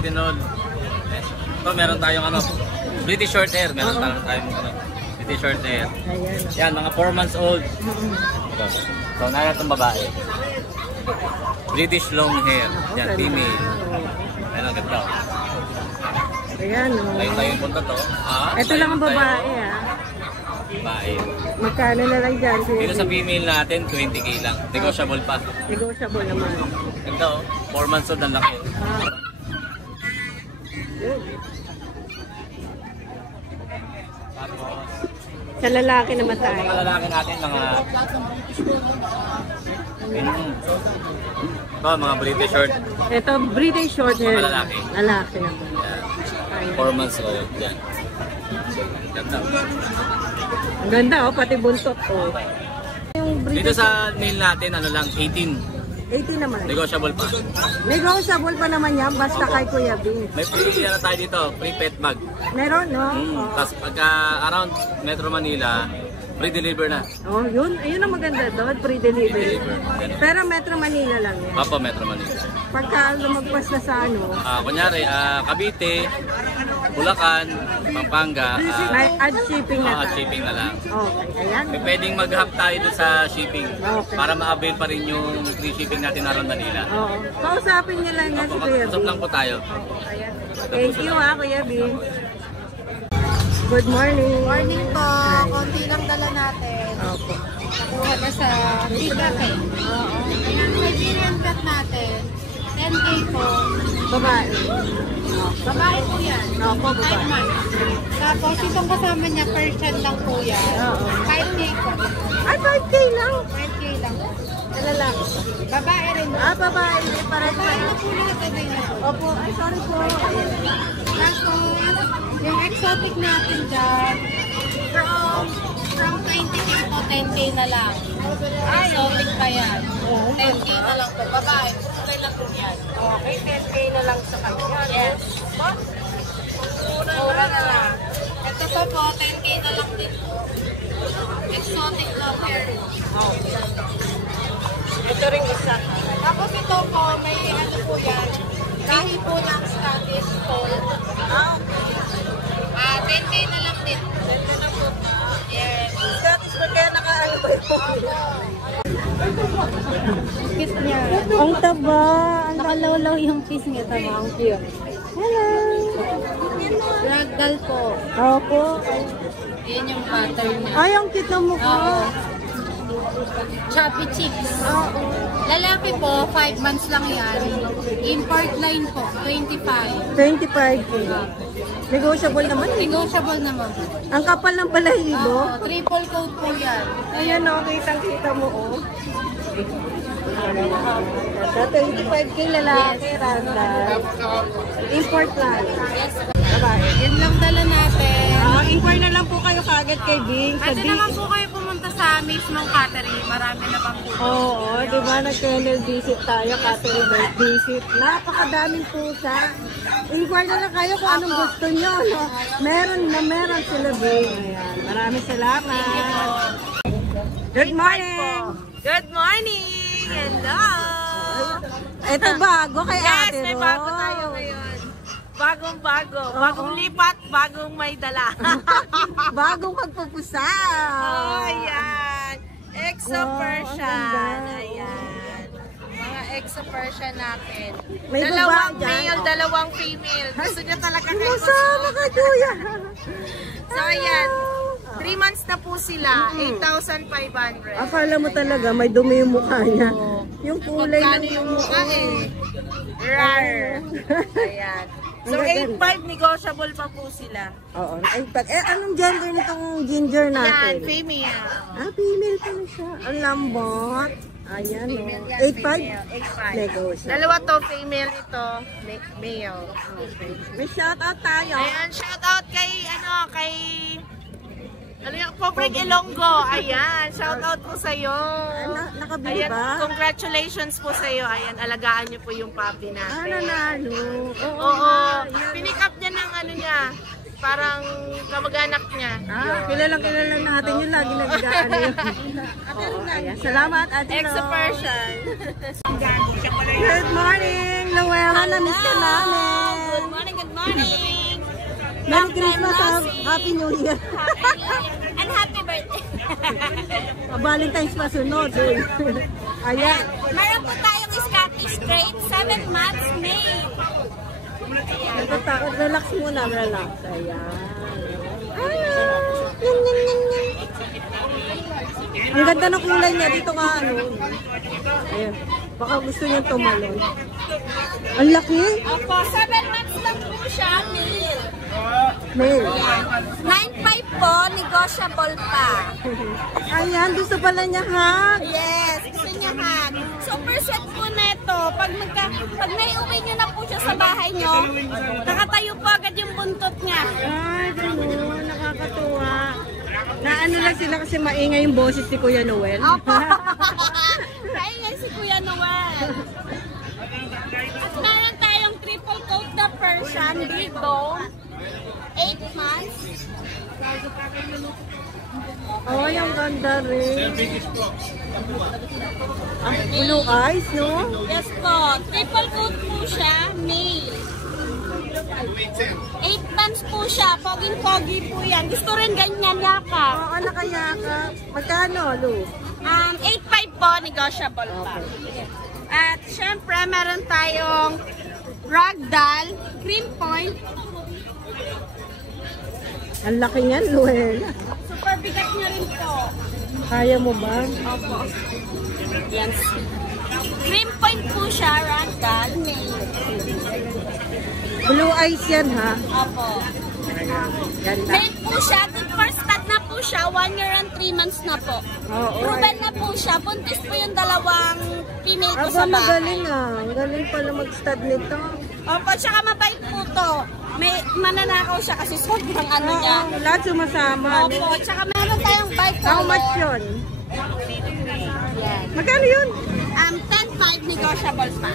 Yan, and Roll. Ito, meron tayong ano, British short hair. Meron tayong, tayong ano, British short hair. Yan, mga 4 months old. Mm-mm. Ito, ito na itong babae. British long hair. Yan, Okay. female. Ayan, ang ganda. Ayan, oh. Tayo tayo punta to. Ah, Ito lang ang babae, ah. Babae. Magkano na lang dyan? Dito sa female natin, 20k lang. Negotiable pa. Negotiable naman. Ganda oh. 4 months old ang laki. Ah. Sa lalaki naman Mga tayo. lalaki natin, mga... Mm. Ito, mga British short. Ito, British short hair. Mga lalaki. Lalaki. Yan. 4 months old. Yan. Ganda. Ang ganda, oh. Pati buntot, oh. Yung Dito British, sa nail natin, ano lang, 18. 80 naman. Negotiable pa. Negotiable pa naman yan, basta kay Kuya Bing. May free ano tayo dito, free pet bag. Meron, no? Mm. Oh. Tapos pagka around Metro Manila, free deliver na. Oh, yun. Ayun ang maganda doon, free delivery. Deliver. Ganun. Pero Metro Manila lang yan. Papa Metro Manila. Pagka lumagpas na sa ano, Ah, kunyari, ah, Cavite, Bulacan, Pampanga, may ah, add shipping na ah, tayo. shipping na lang. Okay, ayan. May pwedeng mag-hub tayo doon sa shipping Okay. para ma-avail pa rin yung free shipping natin around Manila. Oo. Kausapin niyo lang yan si Kuya Usap lang Bing. po tayo. Ayan. Thank you ha, Kuya Bing. Good morning. Morning po. Konti lang dala natin. Opo. Nakuha na sa Big Cafe. Oo. Ayan, Nigerian pet natin. 10K po. Babae. Babae po yan. Opo, babae. months. Tapos itong kasama niya, Persian lang po yan. Oo. 5K po. Ay, 5K lang. 5K lang lalaki. Babae rin. Ah, babae. May para Babae na po lahat available. Opo. Ay, sorry po. Tapos, yung exotic natin dyan, from, from 20K po, 10K na lang. Exotic pa yan. 10K na lang po. Babae, okay lang po yan. Okay, 10K na lang sa kanya. Yes. Mura na lang. Ito pa po, 10K na lang din po. Exotic long hair. Ito rin isa. Tapos ito po, may ano po yan. Lahi po ng Scottish Fold. Ah, Cute niya. Ang taba. Ang Nakalawlaw yung piece niya. Tama, ang cute. Hello. Ragdoll po. Opo. Yan yung pattern niya. Ay, ang cute ng mukha. Oo. Chubby cheeks. Lalaki po, 5 months lang yan. Import line po, 25. 25K. Negotiable naman. Negotiable naman. Ang kapal ng balahibo. Oo, triple coat po yan. Ayan o, kitang-kita mo oh. Sa 25K lalaki, randa. Import lang. Yes. Babae. Yan lang dala natin. Ah, inquire na lang po kayo kagad kay Bing. Bing. naman po kayo pumunta sa mismong catering. Marami na bang po. Oo, di ba nag-kennel visit tayo, catering bird visit. Napakadaming pusa. Inquire na lang kayo kung anong gusto nyo. No? Meron na meron sila, Bing. Ayan. Maraming salamat. Good morning! Good morning! Hello! Ito bago kay Yes, Ate may Ro. bago tayo. Bagong bago. Bagong lipat, bagong may dala. Bagong pagpupusa. oh, ayan. Exo Persian. Ayan. Mga Exo Persian natin. May dalawang male, dalawang female. Gusto niya talaga kayo. Masama ka, Kuya. So, ayan. 3 months na po sila. 8,500. Akala mo talaga may dumi yung mukha niya. Yung kulay ng yung mukha eh? Rare. Ayan. So, Ang ganda. 8,500 negotiable pa po sila. Oo. Ay, pag, eh, anong gender nitong ginger Yan, natin? female. Ah, female pala siya. Ang lambot. Ayan, o. Female yan, 8.5? female. 8,500. Negotiable. Dalawa to, female ito, ma- male. May shoutout tayo. Ayan, shout out kay, ano, kay, ano yung, Pobreg Ilonggo. Ayan, shout out po sa'yo. Na, nakabili Ayan, ba? congratulations po sa'yo. Ayan, alagaan niyo po yung puppy Ah, natin. nanalo. Oo. Oo, pinick up niya ng ano niya, parang kamag-anak niya. Ah, kilalang kilala natin yun. Lagi nagdaan yun. Oo, ayan. Salamat, Ate. Exo Persian. Good morning! Luella, na-miss ka namin. Good morning, good morning. Merry Christmas. Happy New Year. Happy New Year. And happy birthday. Valentine's pa sunod. eh. Ayan. Meron po tayong Scottish Great, 7 months male. Natatakot. Relax muna, relax. Ayan. Ayan. Yan, yan, yan, yan. Ang ganda ng kulay niya. Dito nga, ano. Ayan. Baka gusto niya tumalon. Ang laki. Opo, 7 months lang po siya, male. Yan. 9.5 po, negotiable pa. Ayan, gusto pala niya ha. Yes, gusto niya han. Super sweet po neto. Pag magka, pag naiuwi niyo na po siya sa bahay niyo, nakatayo po agad yung buntot niya. Ay, ganun. Nakakatuwa. Na ano lang sila kasi maingay yung boses ni Kuya Noel. Opo. Yan si Kuya Noel. At meron tayong triple coat na Persian, big bone. 8 months. Oh, yung ganda rin. Ang blue eyes, no? Yes po. Triple coat po siya, male. 8 months po siya. Poging-pogi po yan. Gusto rin ganyan yaka. Oo, nakaya ka. Magkano, Lu? Um, 8.5 po, negotiable pa. At syempre, meron tayong ragdoll, cream point. Ang laki niyan, Luel. Super bigat niya rin po. Kaya mo ba? Opo. Yan. Cream point po siya, male. Blue eyes yan, ha? Opo. Ganda. Male po siya, good first start na po siya, 1 year and 3 months na po. Oo. Proven na po siya, buntis po yung dalawang female ko Aba, sa bahay. magaling ah. Ang galing pala mag-stud nito. Opo, tsaka mabait po to. May mananakaw siya kasi sobrang ano niya. Oo, lahat sumasama. Opo, tsaka meron tayong bike How much yun? Magkano yun? Um, 10.5 negotiable pa.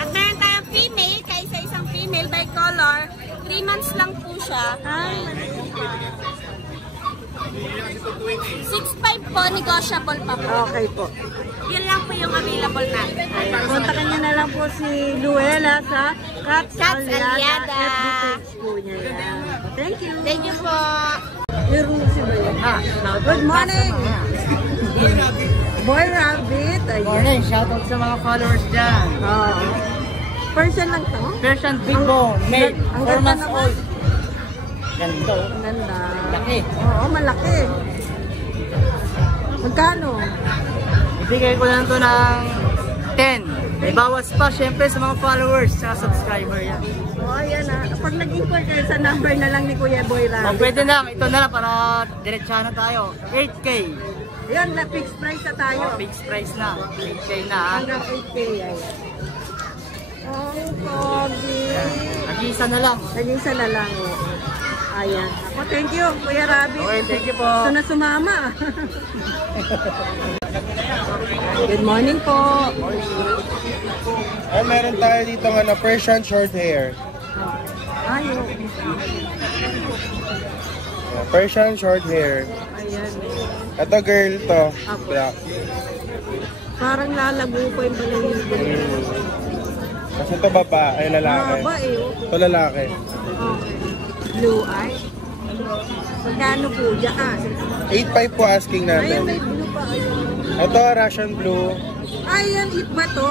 At meron tayong female, kaysa isang female by color. 3 months lang po siya. Ay, 6.5 po, negotiable pa po. okay po. Yun lang po yung available natin. Kontakin niyo na lang po si Luella sa Cats, Cats Aliada. Aliada. FB page po niya yan. Thank you. Thank you po. Meron si ba yun? Good morning! Boy Rabbit. Ayun. Morning, shoutout sa mga followers dyan. Oo. Person lang to? Persian Big Bone, male, Ang 4 ganda months old. Ganito. Ganda. Laki. Oo, malaki. Magkano? Ibigay ko lang to ng 10. May bawas pa, syempre, sa mga followers sa subscriber yan. O, oh, ayan ah. Pag nag-inquire kayo sa number na lang ni Kuya Boy Rabbit. pwede na, ito na lang para diretsahan na tayo. 8K. Ayan, na fixed price na tayo. O, fixed price na. 8K na. ha? Hanggang 8K. Ayan. Ang pogi. Nag-iisa na lang. Naging isa na lang. oh. Ayan. Ako, thank you, Kuya Rabbit. Okay, thank you po. Gusto na sumama. Good morning po. Ay, meron tayo dito nga na Persian short hair. Ay, oh. Persian short hair. Ayan. Ito girl to. Black. Parang lalago pa yung balahibo niya. Kasi ito baba, ay lalaki. Haba eh. oh. Ito lalaki. Okay. Blue eye. Magkano po dyan? 8.5 po asking Ayan, natin. may blue pa. Ayun. Ito Russian blue. Ayan, it ba to?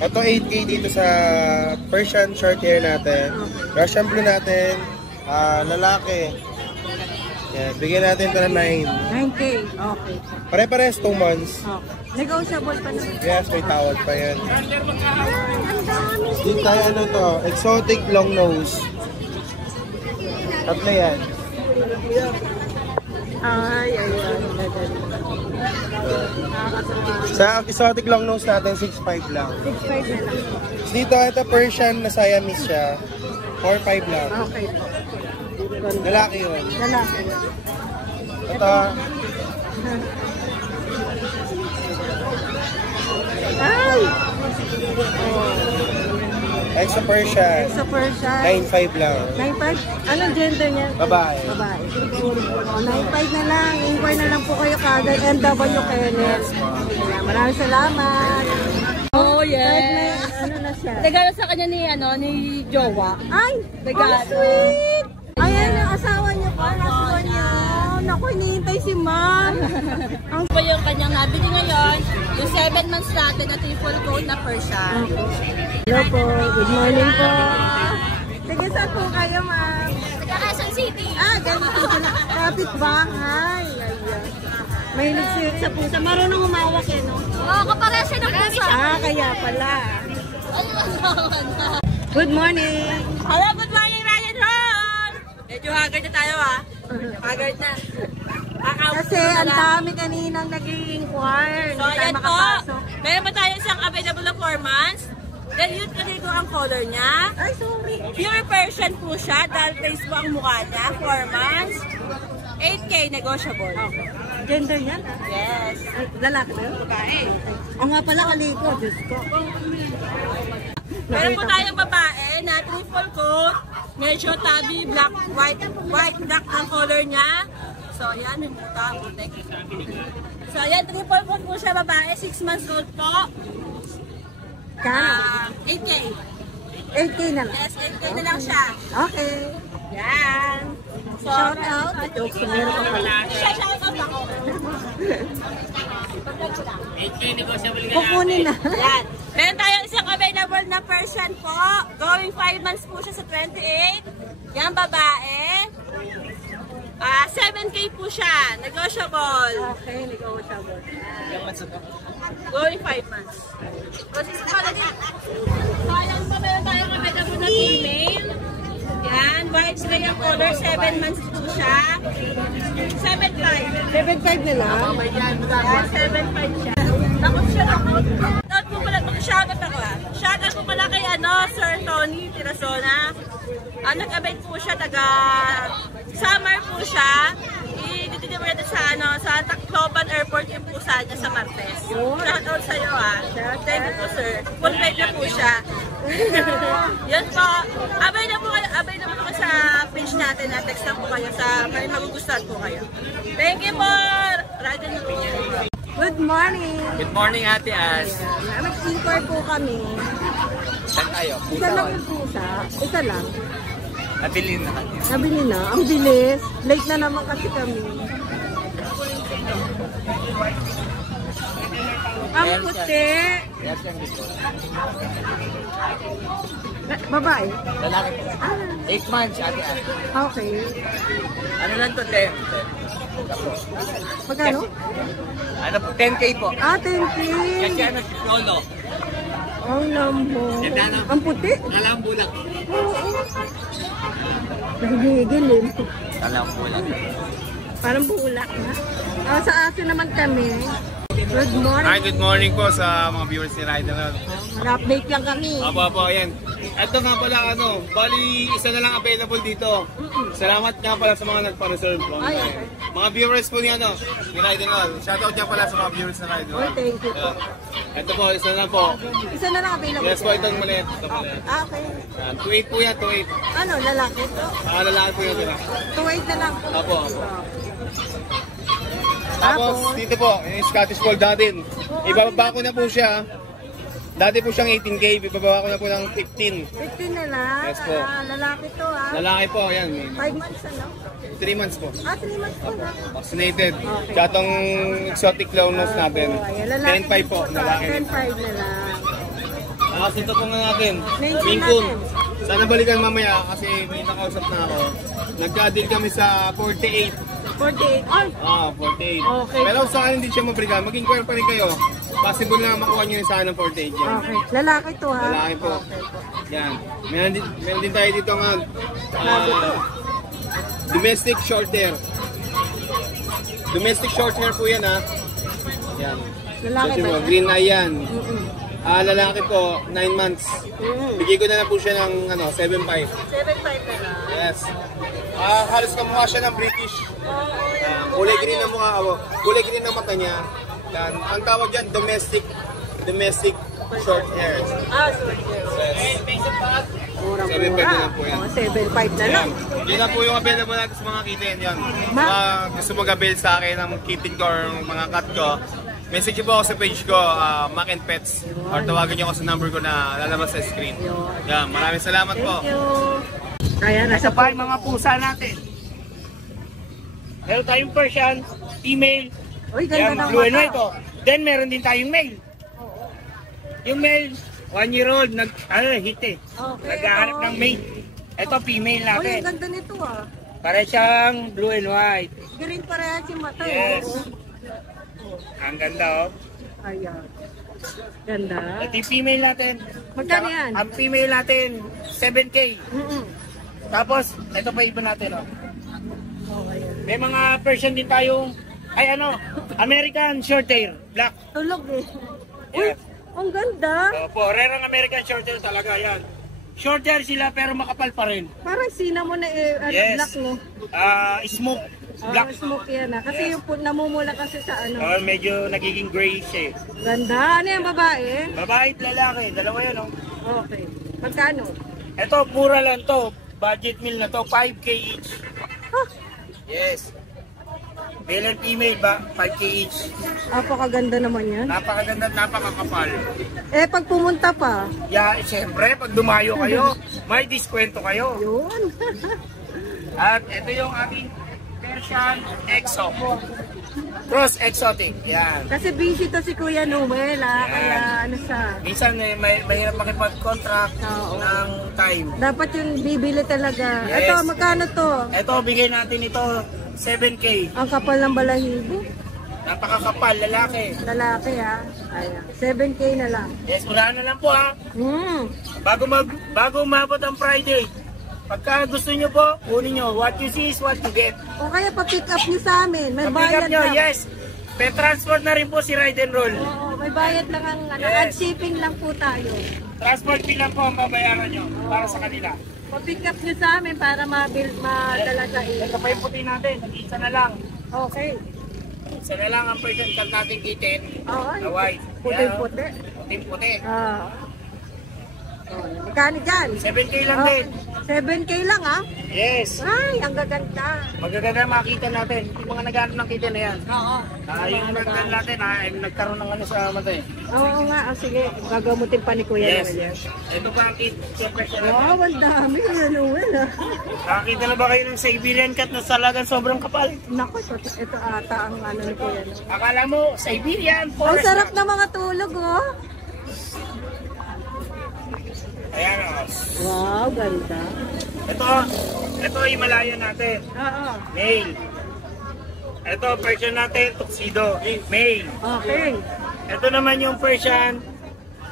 Ito 8K dito sa Persian short hair natin. Russian blue natin. ah lalaki. Yan, bigyan natin ito ng 9. 9K. Okay. Pare-pares 2 months. Okay. Negotiable pa naman. Yes, may tawad pa yan. Ay, ang dami. Dito tayo ano to, exotic long nose. Tatlo yan. Ay, ay, ay. Sa exotic long nose natin, 6'5 lang. 6.5 na lang. Dito, ito Persian na Siamese siya. 4'5 lang. Okay po. Lalaki yun. Lalaki. Ito, Ay! Extra Persian. Sa Persian. 9'5 lang. 9.5? Anong gender niya? Babae. Babae. O, 9.5 na lang. Inquire na lang po kayo kagad. MW Kenneth. Maraming salamat. Oh, may ano na siya. Regalo sa kanya ni, ano, ni Jowa. Ay! Regalo. Ang sweet! Ayan ang asawa niyo pa, nasuwa niyo. Naku, hinihintay si ma'am. Ang po yung kanyang nabili ngayon, yung 7 months natin at yung full coat na Persian. Hello po, good morning po. Sige, saan po kayo, ma'am? Quezon City. Ah, ganun po sila. Kapit bahay. Ayan. Mahilig si sa pusa. Marunong umawak eh, no? Oo, kapare siya ng pusa. Ah, kaya pala. Good morning. Hello, good morning, Ryan Ron! Medyo haggard na tayo ah. Haggard na. Kasi ang dami kaninang nag-i-inquire. So, ayan po. Meron pa tayo isang available na 4 months. Then, yun kasi ko ang color niya. Ay, sorry. Pure Persian po siya. Dahil face po ang mukha niya. 4 months. 8K negotiable. Gender yan? ah. Yes. Ay, lalaki ba yun? Babae. Ang nga pala kaliko. Diyos ko. Meron po tayong babae na triple coat. Medyo tabi, black, white, white, black ang color niya. So, yan, yung muta, putek. So, yan, triple coat po siya babae. 6 months old po. Kano? Ah, 8K. 8K na lang. Yes, 8K na lang siya. Okay. Yan. So, Shout out. Jokes, meron pa pala. Shout out ako. Kukunin na. Yan. Meron tayong isang available na Persian po. Going 5 months po siya sa 28. Yan, babae. Ah, 7K po siya. Negotiable. Okay, negotiable. Going 5 months. Kasi sa pala din. Sayang pa meron tayong available na female. Yan, white gray ang color. 7 months po siya. 7.5. 7.5 na lang. Yan, 7.5 siya. Takot siya takot. Shoutout po pala, mag-shoutout ako ah. Shoutout po pala kay ano, Sir Tony Tirasona. Ah, nag-abay po siya, taga summer po siya. I-deliver natin sa ano, sa Tacloban Airport yung pusa niya sa Martes. Shoutout sa'yo ah. Thank you po sir. Full bed na po siya. Yan po. Abay na po kayo, abay na po kayo sa page natin na text na po kayo sa may magugustuhan po kayo. Thank you po. Rajan po. Good morning. Good morning, Ate As. Nag-inquire po kami. Saan tayo? Isa lang yung pusa. Isa lang. Nabili na. Nabili na. Ang bilis. Late na naman kasi kami. Ang puti. Yes, gusto. Ba- Babae. Lalaki po. Ah, 8 months, Ate okay. Ano lang to, 10? Magkano? Ano po, 10K po. Ah, thank you. Kasi ano, si Prolo. Ang lambo. Ang puti. Alam po lang. Oo. Nagigigil eh. Alam po lang. Parang bulak na. Ah, sa aso naman kami. Good Hi, morning. good morning po sa mga viewers ni Rider. Mag-update lang kami. Apo, apo, ayan. Ito nga pala, ano, bali, isa na lang available dito. Salamat nga pala sa mga nagpa-reserve po. Ay, okay. Mga viewers po ni, ano, ni Rider. Shoutout nga pala sa mga viewers ni Rider. Oh, thank you po. Ito po, isa na po. Isa na lang available. Yes po, itong maliit. Ito maliit. Ah, okay. Yan, 2.8 po yan, 2.8. Ano, lalaki to? Ah, lalaki po diba? 2.8 na lang. Apo, apo. Tapos, dito po, yung Scottish Fold natin. Ibababa ko na po siya. Dati po siyang 18K, ibababa ko na po ng 15. 15 na lang. Yes po. Ah, lalaki to ah. Lalaki po, yan. 5 months ano? 3 months po. Ah, 3 months po na. Vaccinated. Tsaka itong exotic clown nose natin. Oh, ayan, lalaki 10.5 po, lalaki. 10.5 na lang. Tapos ito po nga natin. Natin. Sana balikan mamaya kasi may nakausap na ako. Nagka-deal kami sa 48. 48. Ay, Ah, 48. Okay. Pero sa akin hindi siya mabalikan. Mag-inquire pa rin kayo. Possible na makuha nyo sana ng 48 yan. okay. Lalaki to ha. Lalaki po. Yan. Meron din, meron din tayo dito nga. ah, domestic short hair. Domestic short hair po yan ha. Yan. Lalaki So, ba? green eye yan. Mm-mm. Ah, lalaki po, 9 months. Mm. Bigay ko na lang po siya ng ano, 7.5. 7.5 na lang. Yes. Ah, halos kamukha siya ng British. Ah, kulay green ng mukha ako. Kulay green ng mata niya. Yan. Ang tawag dyan, domestic domestic short hair. Ah, sorry. Murang 7.5 na lang po yan. Oh, 7.5 na lang. Yan. Yan na po yung available natin sa mga kitten. Yan. Mga gusto mag-avail sa akin ng kitten ko or mga cat ko. Message niyo po ako sa page ko, uh, Mac and Pets. Or tawagan niyo ako sa number ko na lalabas sa screen. Yan, maraming salamat po. Thank you. Kaya nasa pa yung mga pusa natin. Meron tayong Persian, female, Uy, ganda yan, ng blue and white. Oh. Then meron din tayong male. Yung male, one year old, nag, ano, hit eh. Okay, Naghahanap ng mate. Ito, female Uy, ang natin. ganda nito ah. Pare siyang blue and white. Green parehas yung mata Yes. eh. Ang ganda, oh. Ayan. Ganda. Ito yung female natin. Magkano yan? Ang female natin, 7K. Mm-mm. Tapos, ito pa iba natin, oh. Okay. May mga Persian din tayong, ay ano, American short hair, black. Tulog eh. Uy, Yes. ang ganda. Opo, rare ang American short hair talaga yan. Short hair sila pero makapal pa rin. Parang cinnamon na eh, ano, Yes. black no? Ah, smoke, Black. black. smoke yan ah. Kasi yung pu- namumula kasi sa ano. Oh, medyo nagiging grayish eh. Ganda. Ano yung babae? Babae at lalaki, dalawa yun oh. Okay. Magkano? Ito, pura lang to. Budget meal na to, 5K each. Ah, Yes. Male and female ba? 5K each. apakaganda naman yan. Napakaganda at napakakapal. Eh, pag pumunta pa, Yeah, syempre, pag dumayo kayo, may diskwento kayo. yun. At ito yung ating Persian Exo. Cross Exotic. Yan. kasi busy to si Kuya Noel ah. Kaya ano siya. Minsan eh, may, mahirap makipag-contract Oo. ng time. Dapat yung bibili talaga. Yes. Ito, magkano to? Ito, bigay natin ito 7K. Ang kapal ng balahibo. Napakakapal, lalaki. Lalaki ha. Ayan. 7K na lang. Yes, unahan na lang po ha. Hmm. Bago, mag, bago umabot ang Friday, pagka gusto nyo po, kunin nyo. What you see is what you get. O kaya pa-pick up nyo sa amin. May bayad up nyo, lang. yes. May transport na rin po si Ride and Roll. Oo, may bayad lang ang ano. Yes. Shipping lang po tayo. Transport fee lang po ang babayaran nyo para sa kanila. Pa-pick up nyo sa amin para mabil, madala sa iyo. Ito pa yung puti natin, nag-isa na lang. Okay. Isa na lang ang percentile natin kitin. Oo. Na white. Puti-puti. Puti-puti. Ah. Oh, magkano dyan? 7K lang Oh, din. 7K lang ah. Yes. Ay, ang gaganda. Magaganda makita natin. Yung mga naghanap ng kita na yan. Oo. Ah, yung naghanap natin, ah, ay nagkaroon ng ano sa mata eh. Oo nga, oh, sige. Gagamutin pa ni Kuya Yes. Noel yan. Ito pa ang kit. Wow, ang dami Kuya Noel ah. Nakakita na ba kayo ng Siberian cat na talagang sobrang kapal? Naku, ito, ito ata ang ano ni Kuya. Akala mo, Siberian Ang forest. sarap ng mga tulog oh. O. Wow, ganda. Ito, ito Himalaya natin. Oo. Male. Ito, Persian natin, tuxedo. Male. Okay. Ito naman yung Persian,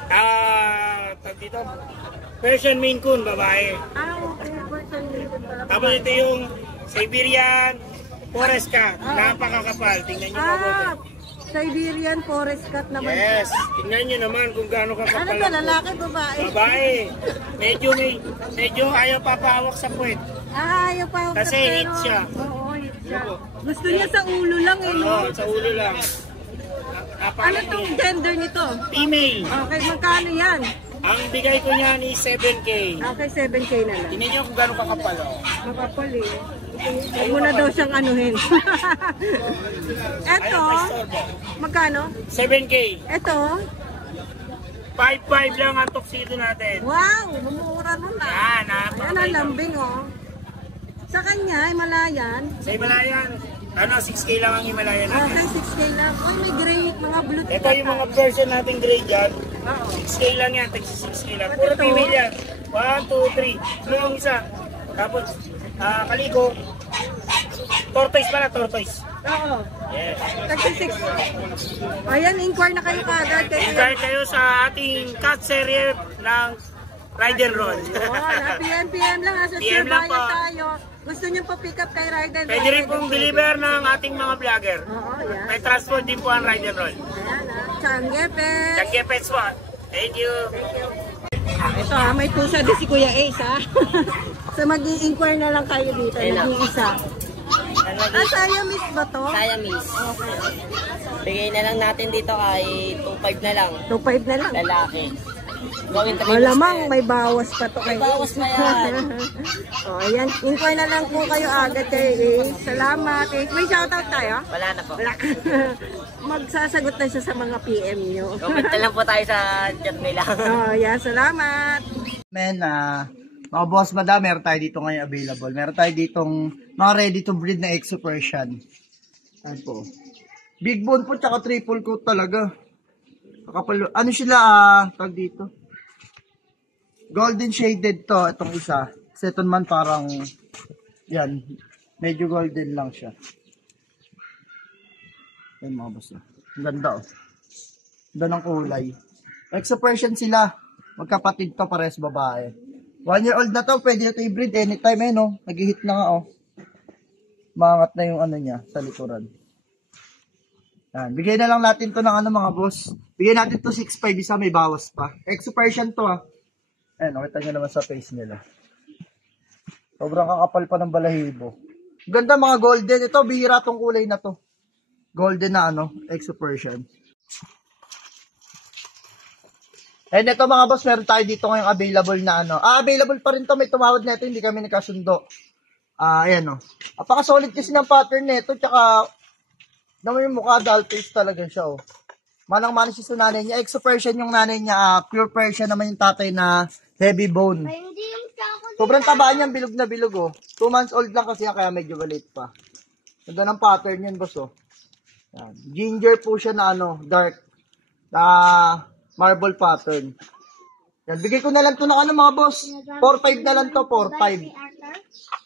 ah, tag dito, Persian Maine Coon, babae. Ah, okay. Person dito pala. Tapos ito yung Siberian Forest Cat. Napakakapal. Tingnan nyo mabuti. Siberian Forest Cat naman. Yes. Tingnan nyo naman kung gaano Ano kakapal. to, ang lalaki, babae? Babae. Medyo may, medyo ayaw papahawak sa puwet. Ah, ayaw pa. Kasi pero- hit siya. Oo, hit siya. Gusto niya sa ulo lang eh? Oo, sa ulo lang. Ano tong gender nito? Female. Okay, magkano yan? Ang bigay ko niyan is 7K. Okay, 7K na lang. Tingnan nyo kung gaano kakapal. Oh. Makapal eh. Huwag mo na daw siyang anuhin. Eto, magkano? 7K. Eto, 5-5 lang ang tuxedo natin. wow, mumura nun ah. Yan, Yan ang lambing oh. Sa kanya, Himalayan. Sa Himalayan, ano, 6K lang ang Himalayan natin. Okay, 6K lang. Ay, may gray, mga blue Ito yung mga version natin grade dyan. Oo. 6K lang yan, tagsi 6K lang. Puro female yan. 1, 2, 3. Ito yung isa. Tapos, ah, kaliko. Tortoise pala, tortoise. Oo. Yes. 36. Ayan, inquire na kayo kagad. Invite kayo sa ating cut series ng Ride and Roll. Oh, PM, PM lang ha. Sa PM Sir lang po. tayo. Gusto niyo pa pick up kay Ryder? Pwede rin pong deliver ng ating mga vlogger. Oo, yan. May transport din po ang Ride and Roll. Ayan ha. Changgepes. Thank Pets po. Thank you. Ito ha, may pusa din si Kuya Ace ha. so mag inquire na lang kayo dito. Nag-iisa. Ah, Siamese ba to? Siamese. Bigay na lang natin dito kay 2.5 na lang. 2.5 na lang. Lalaki. Malamang may bawas pa to kay bawas pa yan. o, ayan. Inquire na lang po kayo agad kay Ace. Salamat. Ace, may shoutout tayo? Wala na po. Wala. Magsasagot na siya sa mga PM nyo. Comment na lang po tayo sa chat nila. oh, yeah, salamat. Men, ah, mga boss madam, meron tayo dito ngayon available. Meron tayo ditong mga ready to breed na Exo Persian. Ayan po. Big bone po, tsaka triple coat talaga. Kakapal, ano sila, ah, tag dito? Golden shaded to, itong isa. Second man parang, yan, medyo golden lang siya. Yan mga boss. ah. Ang ganda oh. Ganda ng kulay. Exo Persian sila. Magkapatid to, pares babae. One year old na to, pwede na to i-breed anytime eh, no? Nag-hit na nga, oh. Mangat na yung ano niya, sa likuran. Yan. Bigay na lang natin to ng ano mga boss. Bigay natin to 6.5 isa, may bawas pa. Exo to, ah. Ayan, nakita nyo naman sa face nila. Sobrang kakapal pa ng balahibo. Ganda mga golden. Ito, bihira tong kulay na to. Golden na ano, Exo Persian. And ito mga boss, meron tayo dito ngayong available na ano. Ah, available pa rin to. May tumawad na ito. Hindi kami nakasundo. Ah, ayan o. Apaka-solid kasi ng pattern nito. Tsaka, naman yung mukha, doll face talaga siya oh. Manang-manang siya sa nanay niya. Exo Persian yung nanay niya. Ah, pure Persian naman yung tatay na heavy bone. Sobrang taba niyan, bilog na bilog oh. Two months old lang kasi kaya medyo galit pa. Ganda ng pattern yan, boss oh. Yan. Ginger po siya na ano, dark. Na marble pattern. Yan, bigay ko na lang to ng ano mga boss. 4-5 na lang to, 4-5.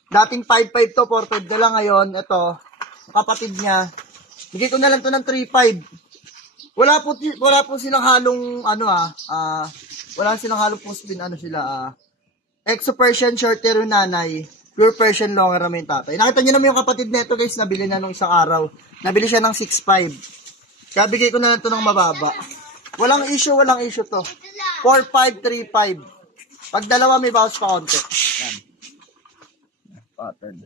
Dating 5-5 to, 4-5 na lang ngayon. Ito, kapatid niya. Bigay ko na lang to ng 3-5. Wala po, wala po silang halong, ano ah, ah, wala silang halong po spin, ano sila, ah, Exo Persian short hair yung nanay. Pure Persian longer naman yung tatay. Nakita niyo naman yung kapatid nito guys, nabili na nung isang araw. Nabili siya ng 6.5. Kaya bigay ko na lang to ng mababa. Walang issue, walang issue to. 4.535. Pag dalawa may bawas pa konti. Yan. Pattern.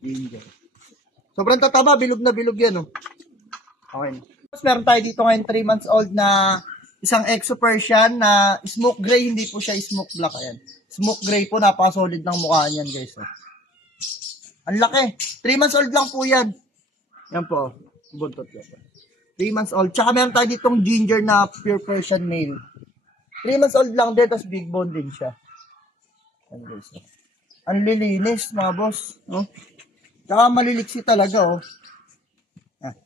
Ginger. Sobrang tataba, bilog na bilog yan oh. Okay. Tapos meron tayo dito ngayon 3 months old na isang Exo Persian na smoke gray, hindi po siya smoke black. Ayan. Smoke gray po, napaka-solid ng mukha niyan guys. Oh. Ang laki. 3 months old lang po yan. Yan po. Buntot yan. 3 months old. Tsaka meron tayo ditong ginger na pure Persian male. 3 months old lang din, tapos big bone din siya. Yan guys. oh. Ang lilinis mga boss. Oh. Tsaka maliliksi talaga oh. Ah.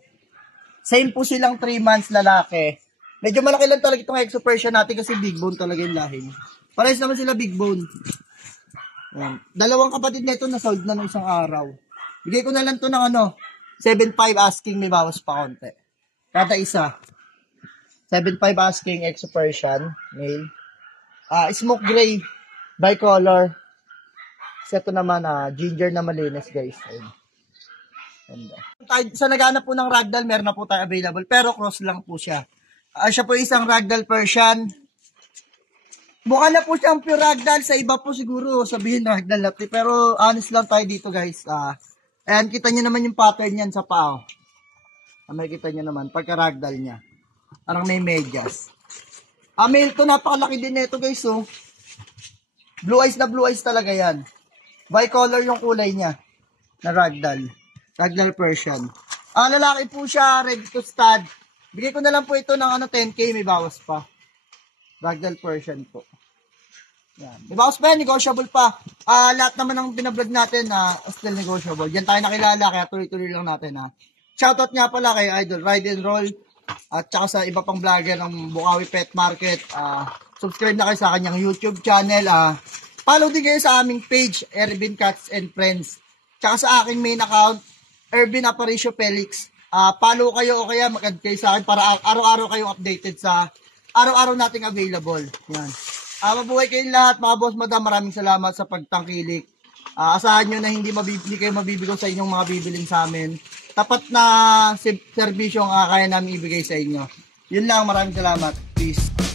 Same po silang 3 months lalaki. Medyo malaki lang talaga itong exo natin kasi big bone talaga yung lahi. Parehas naman sila big bone. Ayan. Dalawang kapatid na ito na sold na nung isang araw. Bigay ko na lang to ng ano, 7.5 asking may bawas pa konti. Kada isa. 7.5 asking exo male. Ah, smoke gray bicolor. Kasi ito naman ah, ginger na malinis guys. Ayun. Sa naghanap po ng ragdoll, meron na po tayo available. Pero cross lang po siya. Ah, siya po isang ragdoll Persian. Mukha na po siyang pure ragdoll. Sa iba po siguro sabihin ragdoll na. Pero honest lang tayo dito guys. Ah, ayan, kita nyo naman yung pattern niyan sa paa. Ah, makikita nyo naman, pagka ragdoll niya. Parang may medyas. Ah, male to, napakalaki din nito guys, oh. Blue eyes na blue eyes talaga yan. Bicolor yung kulay niya. Na ragdoll. Ragdoll Persian. Ah, lalaki po siya, ready to stud. Bigay ko na lang po ito ng ano, 10k, may bawas pa. Ragdoll Persian po. Yan. May bawas pa yan, negotiable pa. Ah, lahat naman ng binablog natin na still negotiable. Yan tayo nakilala, kaya tuloy-tuloy lang natin ha. Shoutout nga pala kay Idol Ride and Roll at saka sa iba pang vlogger ng Bukawi Pet Market. Ah, subscribe na kayo sa kanyang YouTube channel. Ah, follow din kayo sa aming page, Ervin Cats and Friends. Tsaka sa aking main account, Ervin Aparicio Felix. Ah, follow kayo o kaya mag-add kayo sa akin para ar- araw-araw kayong updated sa araw-araw nating available. Yan. Ah, mabuhay kayong lahat, mga boss, madam. Maraming salamat sa pagtangkilik. Ah, asahan nyo na hindi mabibili kayo mabibigo sa inyong mga bibiling sa amin. Tapat na se- serbisyo ang ah, kaya namin ibigay sa inyo. Yun lang, maraming salamat. Peace.